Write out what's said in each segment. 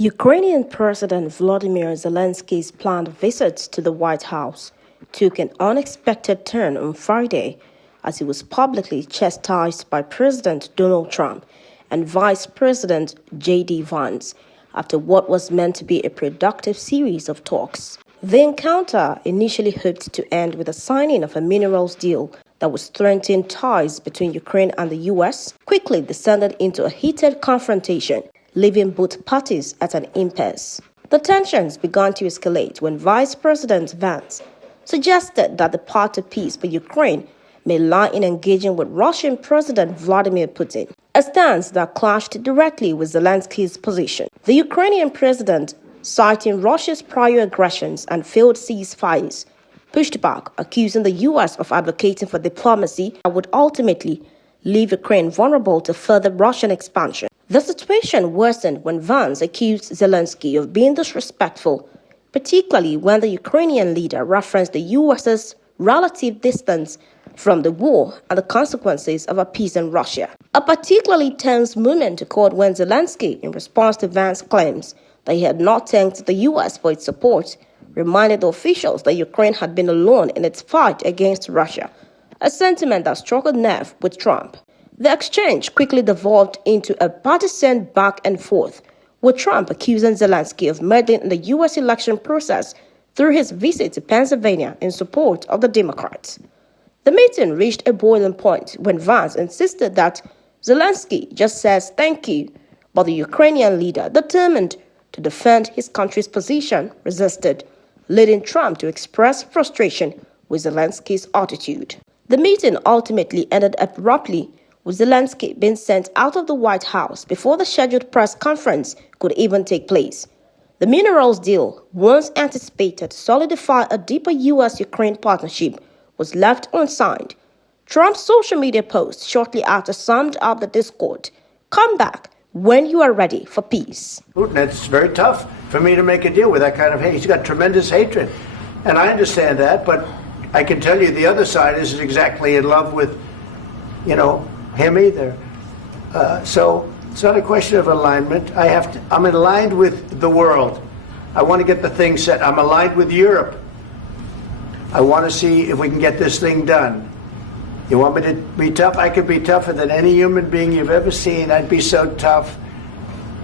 Ukrainian President Volodymyr Zelensky's planned visit to the White House took an unexpected turn on Friday as he was publicly chastised by President Donald Trump and Vice President Vance after what was meant to be a productive series of talks. The encounter, initially hoped to end with the signing of a minerals deal that would strengthen ties between Ukraine and the U.S., quickly descended into a heated confrontation, leaving both parties at an impasse. The tensions began to escalate when Vice President Vance suggested that the path to peace for Ukraine may lie in engaging with Russian President Vladimir Putin, a stance that clashed directly with Zelensky's position. The Ukrainian president, citing Russia's prior aggressions and failed ceasefires, pushed back, accusing the U.S. of advocating for diplomacy that would ultimately leave Ukraine vulnerable to further Russian expansion. The situation worsened when Vance accused Zelensky of being disrespectful, particularly when the Ukrainian leader referenced the U.S.'s relative distance from the war and the consequences of appeasing Russia. A particularly tense moment occurred when Zelensky, in response to Vance's claims that he had not thanked the U.S. for its support, reminded the officials that Ukraine had been alone in its fight against Russia, a sentiment that struck a nerve with Trump. The exchange quickly devolved into a partisan back and forth, with Trump accusing Zelensky of meddling in the U.S. election process through his visit to Pennsylvania in support of the Democrats. The meeting reached a boiling point when Vance insisted that Zelensky just says thank you, but the Ukrainian leader, determined to defend his country's position, resisted, leading Trump to express frustration with Zelensky's attitude. The meeting ultimately ended abruptly, with Zelensky being sent out of the White House before the scheduled press conference could even take place. The minerals deal, once anticipated to solidify a deeper U.S.-Ukraine partnership, was left unsigned. Trump's social media post shortly after summed up the discord: "Come back when you are ready for peace." Putin, it's very tough for me to make a deal with that kind of hate. He's got tremendous hatred, and I understand that, but I can tell you the other side isn't exactly in love with, him either. So it's not a question of alignment. I'm aligned with the world. I want to get the thing set. I'm aligned with Europe. I want to see if we can get this thing done. You want me to be tough? I could be tougher than any human being you've ever seen. I'd be so tough.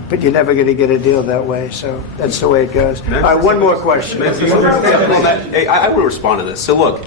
But you're never going to get a deal that way, so that's the way it goes. All right, one more question. I will respond to this. So look,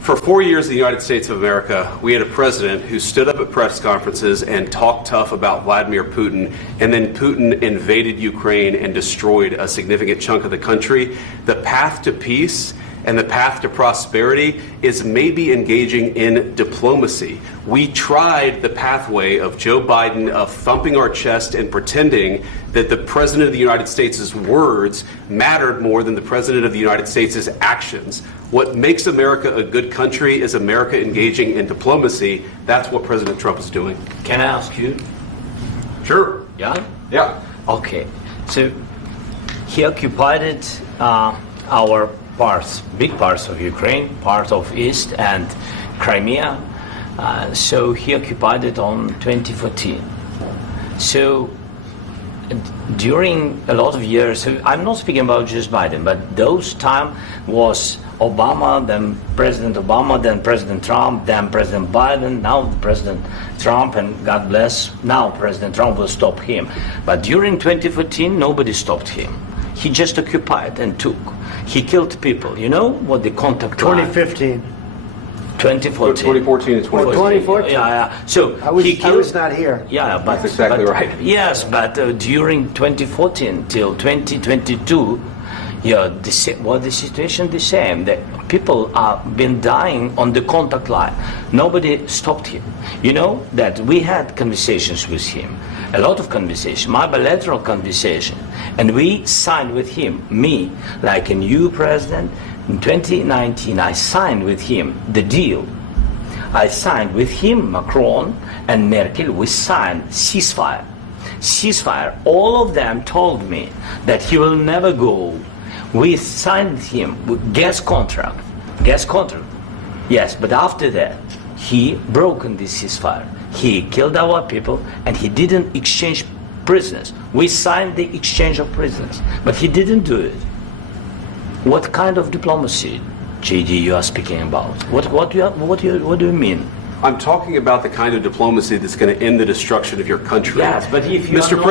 for 4 years in the United States of America, we had a president who stood up at press conferences and talked tough about Vladimir Putin, and then Putin invaded Ukraine and destroyed a significant chunk of the country. The path to peace and the path to prosperity is maybe engaging in diplomacy. We tried the pathway of Joe Biden of thumping our chest and pretending that the President of the United States' words mattered more than the President of the United States' actions. What makes America a good country is America engaging in diplomacy. That's what President Trump is doing. Can I ask you? Sure. Yeah? Yeah. Okay. So he occupied our big parts of Ukraine, part of East and Crimea. So he occupied it on 2014. So during a lot of years, so I'm not speaking about just Biden, but those time was Obama, then President Obama, then President Trump, then President Biden, now President Trump, and God bless, now President Trump will stop him. But during 2014, nobody stopped him. He just occupied and took. He killed people. You know what the contact 2015. 2014 and 2014. Yeah. So I was not here. Yeah, but that's exactly right. Yes, but during 2014 till 2022, the situation the same. The people have been dying on the contact line. Nobody stopped him. You know that we had conversations with him, a lot of conversation, my bilateral conversation, and we signed with him, me, like a new president. In 2019, I signed with him the deal. I signed with him, Macron and Merkel, we signed ceasefire. Ceasefire. All of them told me that he will never go. We signed with him with gas contract. Yes, but after that, he broke this ceasefire. He killed our people and he didn't exchange prisoners. We signed the exchange of prisoners, but he didn't do it. What kind of diplomacy, JD, you are speaking about? What do you mean? I'm talking about the kind of diplomacy that's going to end the destruction of your country. Yes, but if you Mr.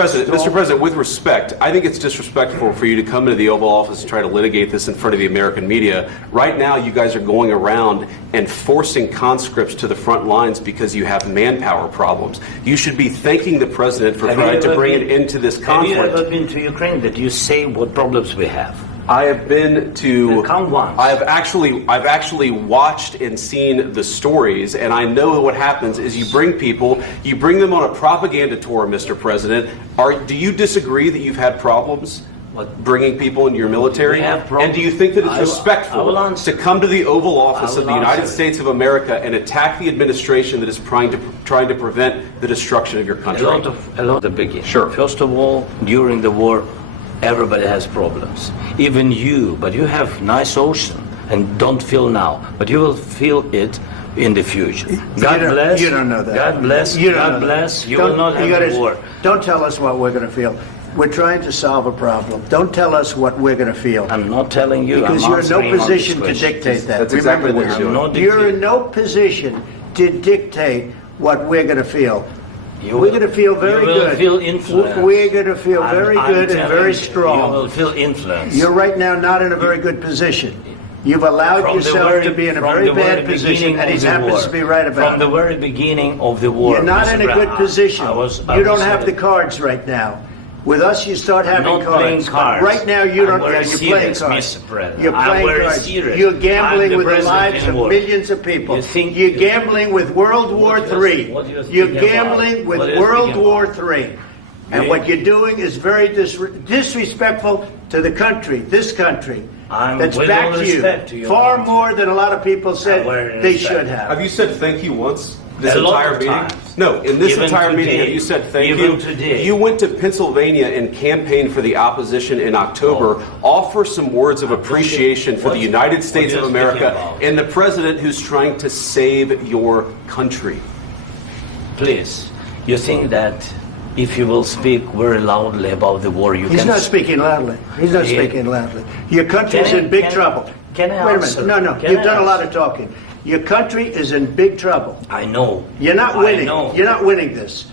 President, with respect, I think it's disrespectful for you to come into the Oval Office and try to litigate this in front of the American media. Right now, you guys are going around and forcing conscripts to the front lines because you have manpower problems. You should be thanking the President for trying to bring it into this conflict. Have you ever been to Ukraine that you say what problems we have? I have been to. Count once. I've actually watched and seen the stories, and I know what happens is you bring them on a propaganda tour, Mr. President. Do you disagree that you've had problems bringing people into your military? And do you think that it's respectful to come to the Oval Office of the United States of America and attack the administration that is trying to prevent the destruction of your country? A lot of the beginning. Sure. First of all, during the war, everybody has problems, even you, but you have nice ocean and don't feel now, but you will feel it in the future. God bless. You don't know that. God bless. God bless. You will not have a war. Don't tell us what we're going to feel. We're trying to solve a problem. Don't tell us what we're going to feel. I'm not telling you. Because you're in no position to dictate that. That's exactly what Remember you're this. doing. You're in no position to dictate what we're going to feel. We're going to feel very good. You will feel influence. We're going to feel very good and very strong. You will feel influence. You're right now not in a very good position. You've allowed yourself to be in a very bad position, and he happens to be right about it. From the very beginning of the war. You're not in a good position. You don't have the cards right now. With us, you start having I'm not playing cards. Right now, you don't. You're playing cards. Mr. President. You're playing cards. Serious. You're gambling I'm with the lives of millions of people. You're gambling with World War III. You're gambling with World War III. And what you're doing is very disrespectful to the country, this country. That's back to you. Far more than a lot of people said they should have. Have you said thank you once? This A lot entire of meeting? times. No, in this Even entire meeting, today. have you said thank Even you? today. You went to Pennsylvania and campaigned for the opposition in October. Offer some words of appreciation for the United States of America and the President who's trying to save your country. Please, you think that if you will speak very loudly about the war, you can... He's not speaking loudly. He's not speaking loudly. Your country's in big trouble. Can I Wait a answer? minute. No. You've done a lot of talking. Your country is in big trouble. I know. You're not winning. I know. You're not winning this.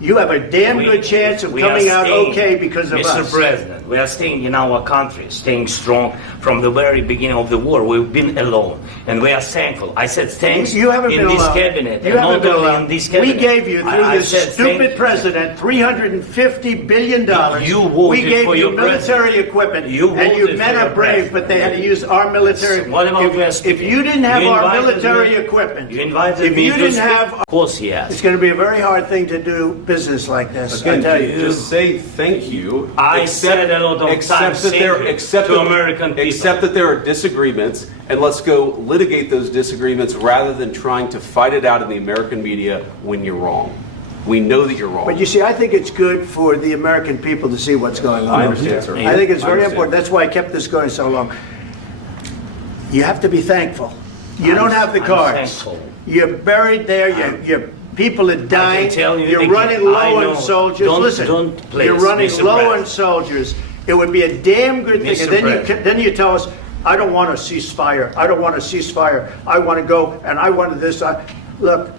You have a damn good chance of coming out okay because of us. Mr. President, we are staying in our country, staying strong from the very beginning of the war. We've been alone, and we are thankful. I said thanks You haven't in been this alone. cabinet. You haven't been not only alone. in this cabinet. We gave you, through I this said stupid president, $350 billion. You voted we gave for you your military equipment, You and you voted men for are your brave, president. but they had to use our military. What about If you didn't have You our invited military me- equipment, You invited if me you to didn't speak? have, Of course, yes. it's going to be a very hard thing to do business like this. I Again, tell you. just say thank you. I said a lot of times thank you to American people. Accept that there are disagreements, and let's go litigate those disagreements rather than trying to fight it out in the American media when you're wrong. We know that you're wrong. But you see, I think it's good for the American people to see what's going on. I understand, sir. I think it's I very understand. important. That's why I kept this going so long. You have to be thankful. You don't have the I'm cards. thankful. You're buried there. Your people are dying. tell you You're again, running I low know. on soldiers. Don't- Listen, don't please, you're running Mr. low President. on soldiers. It would be a damn good thing. Mr. And then President. then you tell us, I don't want a ceasefire. I don't want a ceasefire. I want to go and I wanted this. Look,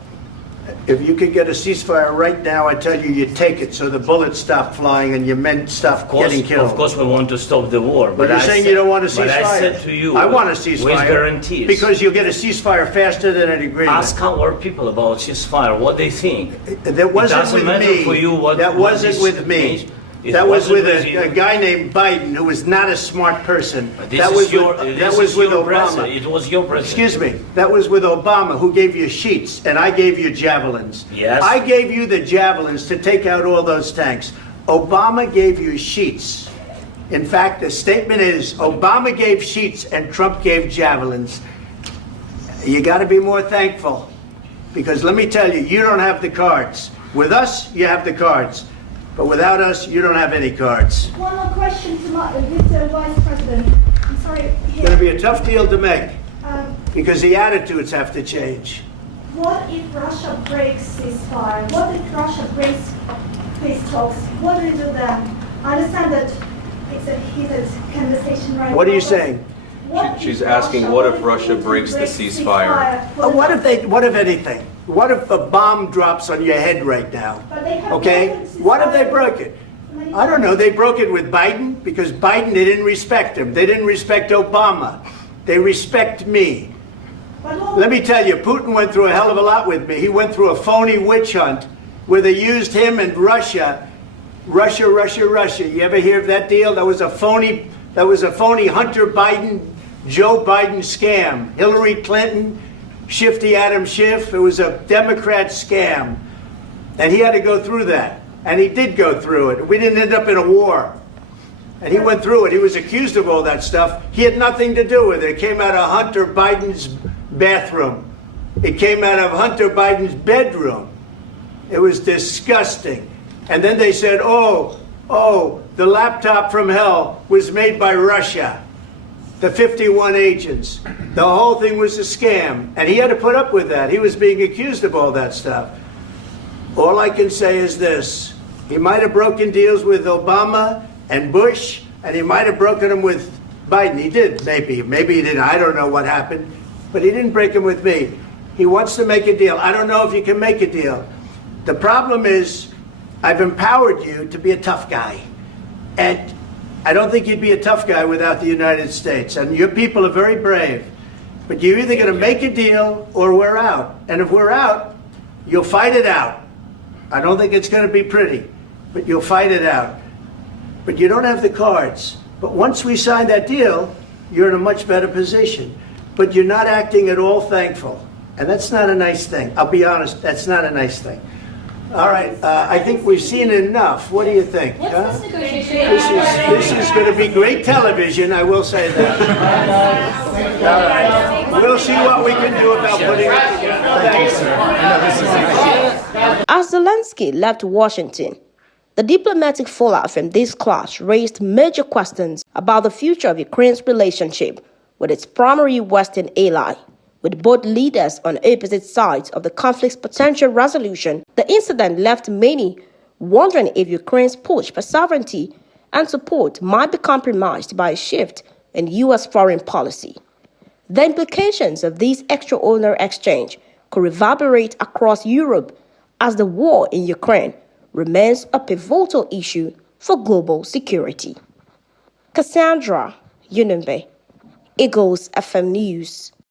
if you could get a ceasefire right now, I tell you, you take it so the bullets stop flying and your men stop getting killed. Of course, we want to stop the war. But you're saying you don't want a ceasefire. But I said to you, I want a ceasefire. with guarantees. Because you'll get a ceasefire faster than an agreement. Ask our people about ceasefire, what they think. That wasn't doesn't with matter me. for you what- That what wasn't this with me. means. It That was wasn't with with you. a guy named Biden, who was not a smart person. This That is was your, with, this that was is with your Obama. president. It was your president. Excuse me. That was with Obama, who gave you sheets, and I gave you javelins. Yes. I gave you the javelins to take out all those tanks. Obama gave you sheets. In fact, the statement is Obama gave sheets and Trump gave javelins. You got to be more thankful, because let me tell you, you don't have the cards. With us, you have the cards. But without us, you don't have any cards. One more question to Mr. Vice President. I'm sorry. It's going to be a tough deal to make, Um, because the attitudes have to change. what if Russia breaks ceasefire? What if Russia breaks peace talks, what do you do then? I understand that it's a heated conversation right now. What are you saying? She's asking, what if Russia breaks the ceasefire? What if anything? What if a bomb drops on your head right now? Okay? What if they broke it? I don't know. They broke it with Biden because Biden, they didn't respect him. They didn't respect Obama. They respect me. Let me tell you, Putin went through a hell of a lot with me. He went through a phony witch hunt where they used him and Russia. Russia. You ever hear of that deal? That was a phony Hunter Biden, Joe Biden scam. Hillary Clinton, Shifty Adam Schiff. It was a Democrat scam. And he had to go through that. And he did go through it. We didn't end up in a war. And he went through it. He was accused of all that stuff. He had nothing to do with it. It came out of Hunter Biden's bathroom. It came out of Hunter Biden's bedroom. It was disgusting. And then they said, oh, the laptop from hell was made by Russia. The 51 agents. The whole thing was a scam. And he had to put up with that. He was being accused of all that stuff. All I can say is this. He might have broken deals with Obama and Bush, and he might have broken them with Biden. He did, maybe. Maybe he didn't. I don't know what happened. But he didn't break them with me. He wants to make a deal. I don't know if you can make a deal. The problem is, I've empowered you to be a tough guy. And I don't think you'd be a tough guy without the United States. And your people are very brave. But you're either going to make a deal or we're out. And if we're out, you'll fight it out. I don't think it's going to be pretty, but you'll fight it out. But you don't have the cards. But once we sign that deal, you're in a much better position. But you're not acting at all thankful. And that's not a nice thing. I'll be honest, that's not a nice thing. All right, I think we've seen enough. What do you think? What's this negotiation? This is going to be great television, I will say that. All right. We'll see what we can do about putting it together. Thanks. As Zelensky left Washington, the diplomatic fallout from this clash raised major questions about the future of Ukraine's relationship with its primary Western ally. With both leaders on opposite sides of the conflict's potential resolution, the incident left many wondering if Ukraine's push for sovereignty and support might be compromised by a shift in U.S. foreign policy. The implications of this extraordinary exchange could reverberate across Europe as the war in Ukraine remains a pivotal issue for global security. Cassandra Yunumbe, Eagles FM News.